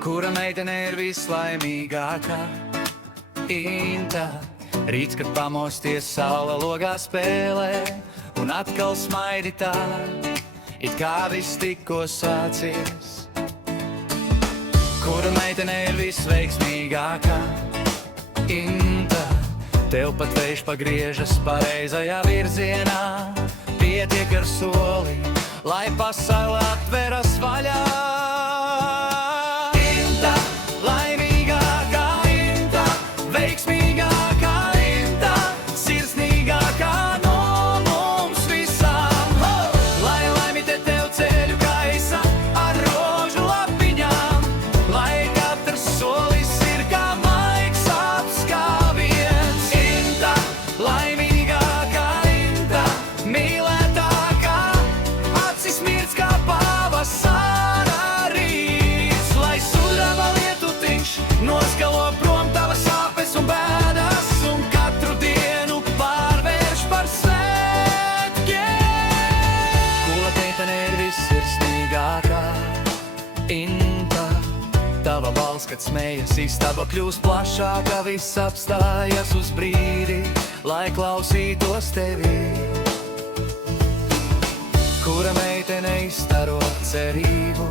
Kura meitene ir vislaimīgākā? Inta. Rīts, kad pamosties, saule logā spēlē, un atkal smaidi tā, it kā viss tikko sācies. Kura meitene ir visveiksmīgākā? Inta. Tev pat vējš pagriežas pareizajā virzienā, pietiek ar soli, lai pasaule atveras vaļā. Inta, laimīgākā Inta, veiksmīgākā Inta, sirsnīgākā no mums visām. Lai laimīte tev ceļu gaisa ar rožu lapiņām, lai katrs solis ir kā maigs apskāviens. Inta, laimīgākā Inta, mīlētākā, acis mirdz kā pavasara rīts, lai sudraba lietutiņš noskalo prom tavas sāpes un bēdas, un katru dienu pārvērš par svētkiem. Kura meitene ir vissirsnīgākā? Inta. Tava balss, kad smējas, istaba kļūst plašāka, viss apstājas uz brīdi, lai klausītos tevī. Kura meitene izstaro cerību?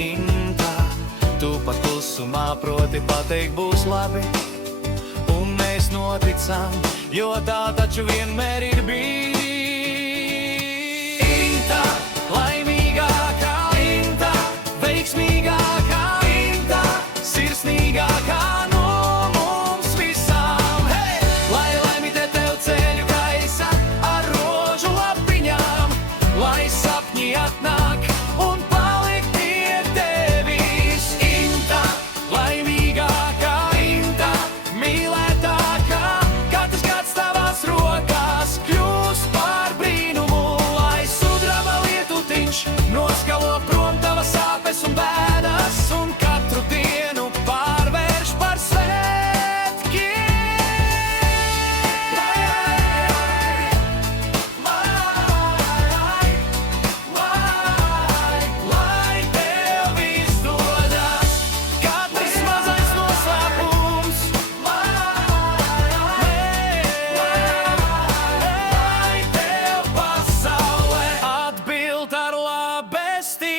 Inta. Tu pat klusumā proti pateikt būs labi, un mēs noticam, jo tā taču vienmēr ir bijis. Inta, laimīgākā Inta, veiksmīgākā Inta, sirsnīgākā no mums visām. Hei! Lai laimīte tev ceļu gaisa ar rožu lapiņām, lai sapņi atnāk un paliek pie tevis. Inta, laimīgākā Inta, mīlētākā, katrs gads tavās rokās kļūst par brīnumu, lai sudraba lietutiņš noskalo prom tavas sāpes un bēdas, un katru dienu pārvērš par svētkiem. Lai tev izdodas katrs mazais noslēpums, lai tev pasaulē atbild ar labestību.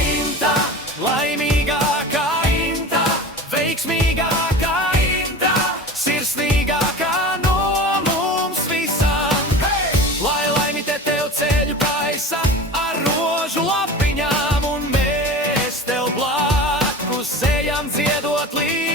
Inta, laimīgākā Inta, veiksmīgākā Inta, sirsnīgākā no mums visām. Hey! Lai laimīte tev ceļu gaisa ar rožu lapiņām, un mēs tev blakus ejam dziedot līdzi.